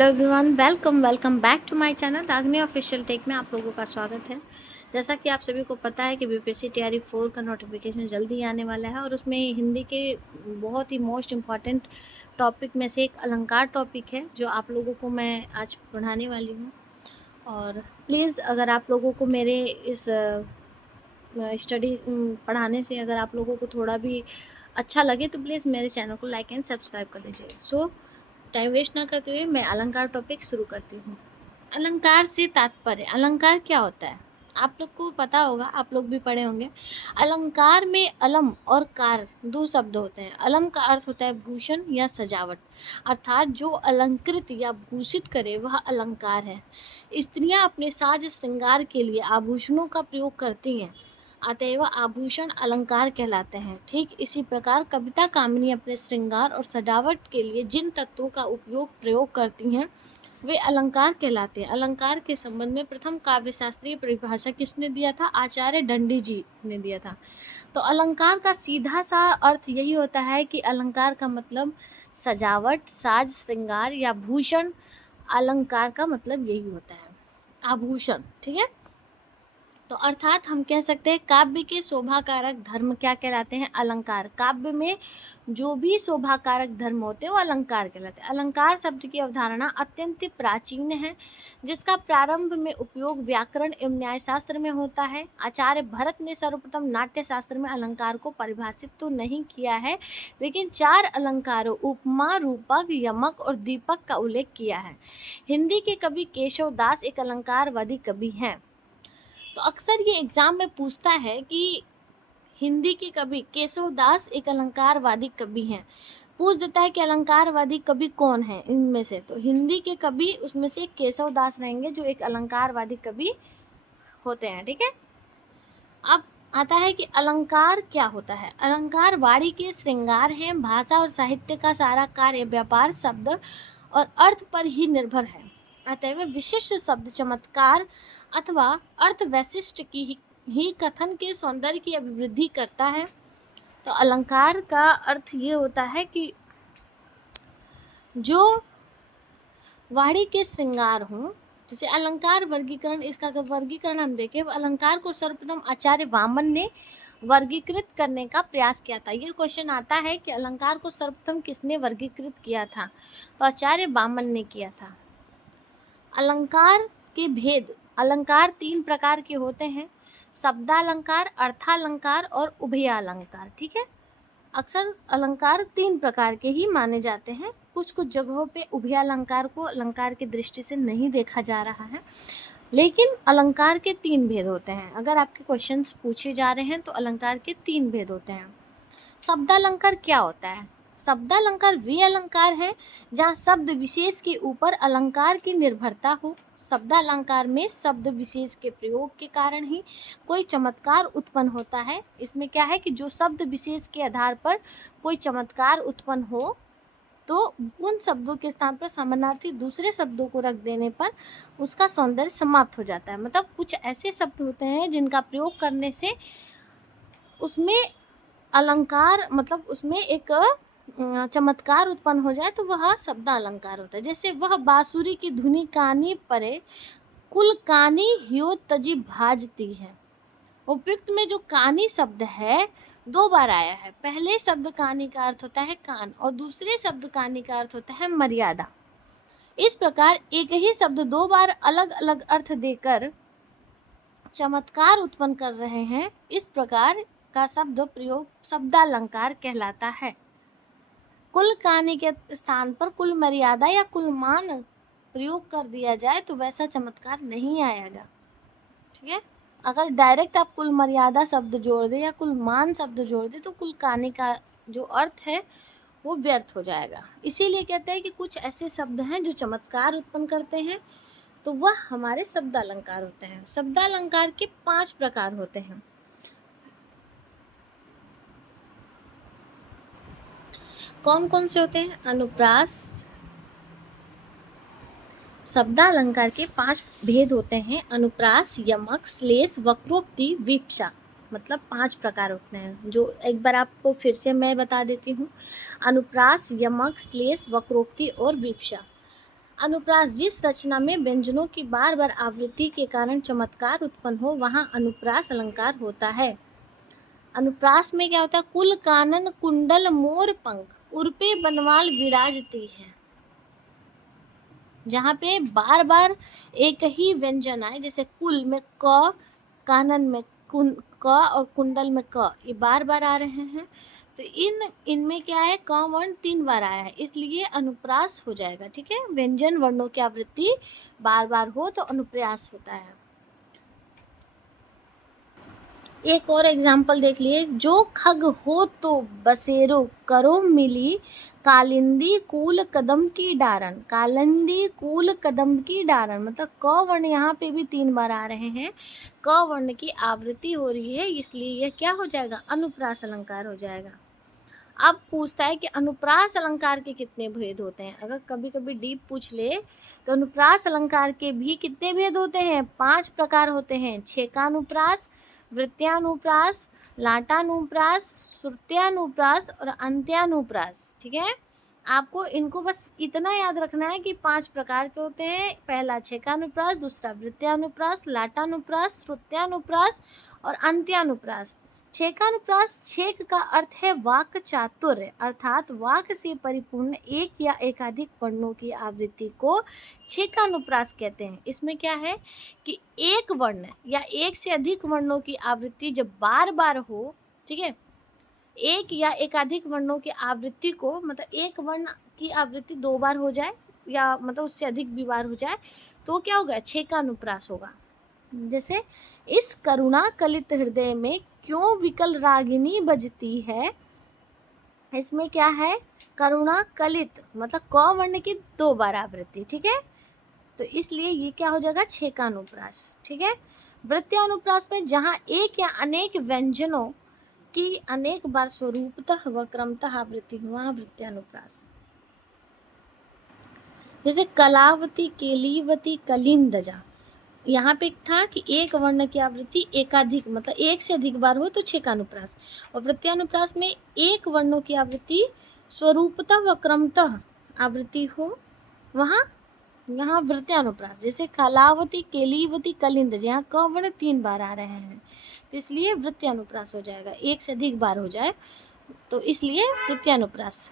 Hello everyone, welcome back to my channel Ragini official tech में आप लोगों का स्वागत है। जैसा कि आप सभी को पता है कि बीपीएससी टीआरई 4 का नोटिफिकेशन जल्दी ही आने वाला है और उसमें हिंदी के बहुत ही मोस्ट इम्पॉर्टेंट टॉपिक में से एक अलंकार टॉपिक है जो आप लोगों को मैं आज पढ़ाने वाली हूँ। और प्लीज़ अगर आप लोगों को मेरे इस स्टडी पढ़ाने से अगर आप लोगों को थोड़ा भी अच्छा लगे तो प्लीज़ मेरे चैनल को लाइक एंड सब्सक्राइब कर दीजिए। सो टाइम वेस्ट ना करते हुए मैं अलंकार टॉपिक शुरू करती हूँ। अलंकार से तात्पर्य, अलंकार क्या होता है आप लोग को पता होगा, आप लोग भी पढ़े होंगे। अलंकार में अलम और कार दो शब्द होते हैं। अलम का अर्थ होता है भूषण या सजावट, अर्थात जो अलंकृत या भूषित करे वह अलंकार है। स्त्रियां अपने साज श्रृंगार के लिए आभूषणों का प्रयोग करती हैं, अतएव आभूषण अलंकार कहलाते हैं। ठीक इसी प्रकार कविता कामिनी अपने श्रृंगार और सजावट के लिए जिन तत्वों का प्रयोग करती हैं वे अलंकार कहलाते हैं। अलंकार के संबंध में प्रथम काव्य शास्त्रीय परिभाषा किसने दिया था? आचार्य दंडी जी ने दिया था। तो अलंकार का सीधा सा अर्थ यही होता है कि अलंकार का मतलब सजावट, साज श्रृंगार या भूषण। अलंकार का मतलब यही होता है, आभूषण। ठीक है, तो अर्थात हम कह सकते हैं काव्य के शोभाकारक धर्म क्या कहलाते हैं? अलंकार। काव्य में जो भी शोभाकारक धर्म होते हैं वो अलंकार कहलाते हैं। अलंकार शब्द की अवधारणा अत्यंत प्राचीन है, जिसका प्रारंभ में उपयोग व्याकरण एवं न्यायशास्त्र में होता है। आचार्य भरत ने सर्वप्रथम नाट्य शास्त्र में अलंकार को परिभाषित तो नहीं किया है, लेकिन 4 अलंकारों उपमा, रूपक, यमक और दीपक का उल्लेख किया है। हिंदी के कवि केशव दास एक अलंकारवादी कवि हैं। तो अक्सर ये एग्जाम में पूछता है कि हिंदी के कवि केशव दास एक अलंकारवादी कवि हैं। पूछ देता है कि अलंकारवादी कवि कौन है इनमें से, तो हिंदी के कवि उसमें से केशव दास रहेंगे जो एक अलंकारवादी कवि होते हैं। ठीक है, अब आता है कि अलंकार क्या होता है। अलंकार वाणी के श्रृंगार हैं। भाषा और साहित्य का सारा कार्य व्यापार शब्द और अर्थ पर ही निर्भर है, अतएव विशिष्ट शब्द चमत्कार अथवा अर्थ वैशिष्ट की ही कथन के सौंदर्य की अभिवृद्धि करता है। तो अलंकार का अर्थ ये होता है कि जो वाणी के श्रृंगार हों, जैसे अलंकार वर्गीकरण, इसका अगर वर्गीकरण हम देखें, अलंकार को सर्वप्रथम आचार्य वामन ने वर्गीकृत करने का प्रयास किया था। ये क्वेश्चन आता है कि अलंकार को सर्वप्रथम किसने वर्गीकृत किया था? तो आचार्य वामन ने किया था। अलंकार के भेद, अलंकार 3 प्रकार के होते हैं, शब्दालंकार, अर्थालंकार और उभयालंकार। ठीक है, अक्सर अलंकार 3 प्रकार के ही माने जाते हैं। कुछ कुछ जगहों पे उभयालंकार को अलंकार की दृष्टि से नहीं देखा जा रहा है, लेकिन अलंकार के 3 भेद होते हैं। अगर आपके क्वेश्चंस पूछे जा रहे हैं तो अलंकार के 3 भेद होते हैं। शब्दालंकार क्या होता है? शब्दालंकार वे अलंकार है जहाँ शब्द विशेष के ऊपर अलंकार की निर्भरता हो। शब्दालंकार में शब्द विशेष के प्रयोग के कारण ही कोई चमत्कार उत्पन्न होता है। इसमें क्या है कि जो शब्द विशेष के आधार पर कोई चमत्कार उत्पन्न हो तो उन शब्दों के स्थान पर समानार्थी दूसरे शब्दों को रख देने पर उसका सौंदर्य समाप्त हो जाता है। मतलब कुछ ऐसे शब्द होते हैं जिनका प्रयोग करने से उसमें अलंकार, मतलब उसमें एक चमत्कार उत्पन्न हो जाए तो वह शब्द अलंकार होता है। जैसे वह बांसुरी की धुनी कानी परे कुल कानी ह्यो तजी भाजती है। उपयुक्त में जो कानी शब्द है 2 बार आया है। पहले शब्द कानी का अर्थ होता है कान और दूसरे शब्द कानी का अर्थ होता है मर्यादा। इस प्रकार एक ही शब्द 2 बार अलग अलग अर्थ देकर चमत्कार उत्पन्न कर रहे हैं, इस प्रकार का शब्द प्रयोग शब्दालंकार कहलाता है। कुल कानी के स्थान पर कुल मर्यादा या कुल मान प्रयोग कर दिया जाए तो वैसा चमत्कार नहीं आएगा। ठीक है, अगर डायरेक्ट आप कुल मर्यादा शब्द जोड़ दे या कुल मान शब्द जोड़ दे तो कुल कानी का जो अर्थ है वो व्यर्थ हो जाएगा। इसीलिए कहते हैं कि कुछ ऐसे शब्द हैं जो चमत्कार उत्पन्न करते हैं, तो वह हमारे शब्दालंकार होते हैं। शब्दालंकार के 5 प्रकार होते हैं। कौन कौन से होते हैं? अनुप्रास। शब्दालंकार के 5 भेद होते हैं, अनुप्रास, यमक, श्लेष, वक्रोक्ति, विवक्षा। मतलब 5 प्रकार होते हैं, जो एक बार आपको फिर से मैं बता देती हूँ। अनुप्रास, यमक, श्लेष, वक्रोक्ति और विवक्षा। अनुप्रास, जिस रचना में व्यंजनों की बार बार आवृत्ति के कारण चमत्कार उत्पन्न हो वहाँ अनुप्रास अलंकार होता है। अनुप्रास में क्या होता है? कुल कानन कुंडल मोर पंख उर्पे बनवाल विराजती है। जहाँ पे बार बार एक ही व्यंजन आए, जैसे कुल में क, कानन में क और कुंडल में क, ये बार बार आ रहे हैं। तो इनमें क्या है? क वर्ण 3 बार आया है, इसलिए अनुप्रास हो जाएगा। ठीक है, व्यंजन वर्णों की आवृत्ति बार बार हो तो अनुप्रास होता है। एक और एग्जाम्पल देख लिए, जो खग हो तो बसेरो करो मिली कालिंदी कूल कदम की डारन। कालिंदी कूल कदम की डारन मतलब क वर्ण यहाँ पे भी 3 बार आ रहे हैं, क वर्ण की आवृत्ति हो रही है, इसलिए यह क्या हो जाएगा? अनुप्रास अलंकार हो जाएगा। अब पूछता है कि अनुप्रास अलंकार के कितने भेद होते हैं। अगर कभी कभी डीप पूछ ले तो अनुप्रास अलंकार के भी कितने भेद होते हैं? 5 प्रकार होते हैं। छेकानुप्रास, वृत्त्यानुप्रास, लाटानुप्रास, श्रुत्यानुप्रास और अंत्यानुप्रास। ठीक है, आपको इनको बस इतना याद रखना है कि 5 प्रकार के होते हैं। पहला छेकानुप्रास, दूसरा वृत्त्यानुप्रास, लाटानुप्रास, श्रुत्यानुप्रास और अंत्यानुप्रास। छेकानुप्रास, छेक का अर्थ है वाक् चातुर्य, अर्थात वाक् से परिपूर्ण एक या एकाधिक वर्णों की आवृत्ति को छेकानुप्रास कहते हैं। इसमें क्या है कि एक वर्ण या एक से अधिक वर्णों की आवृत्ति जब बार बार हो, ठीक है, एक या एकाधिक वर्णों की आवृत्ति को, मतलब एक वर्ण की आवृत्ति 2 बार हो जाए या मतलब उससे अधिक भी बार हो जाए तो क्या होगा? छेकानुप्रास होगा। जैसे इस करुणा कलित हृदय में क्यों विकल रागिनी बजती है। इसमें क्या है? करुणा कलित मतलब क वर्ण की 2 बार आवृत्ति। ठीक है, तो इसलिए ये क्या हो जाएगा? छेकानुप्रास। ठीक है, वृत्त्यानुप्रास में जहाँ एक या अनेक व्यंजनों की अनेक बार स्वरूपतः व क्रमतः आवृत्ति हो वहाँ वृत्त्यानुप्रास। जैसे कलावती, केलीवती, कलिंदजा, यहाँ पे था कि एक वर्ण की आवृत्ति एकाधिक मतलब एक से अधिक बार हो तो छेकानुप्रास, और वृत्त्यानुप्रास में एक वर्णों की आवृत्ति स्वरूपतः व क्रमतः आवृत्ति हो वहाँ यहाँ वृत्त्यानुप्रास। जैसे कलावती, केलीवती, कलिंद, यहाँ क वर्ण 3 बार आ रहे हैं तो इसलिए वृत्त्यानुप्रास हो जाएगा। एक से अधिक बार हो जाए तो इसलिए वृत्त्यानुप्रास।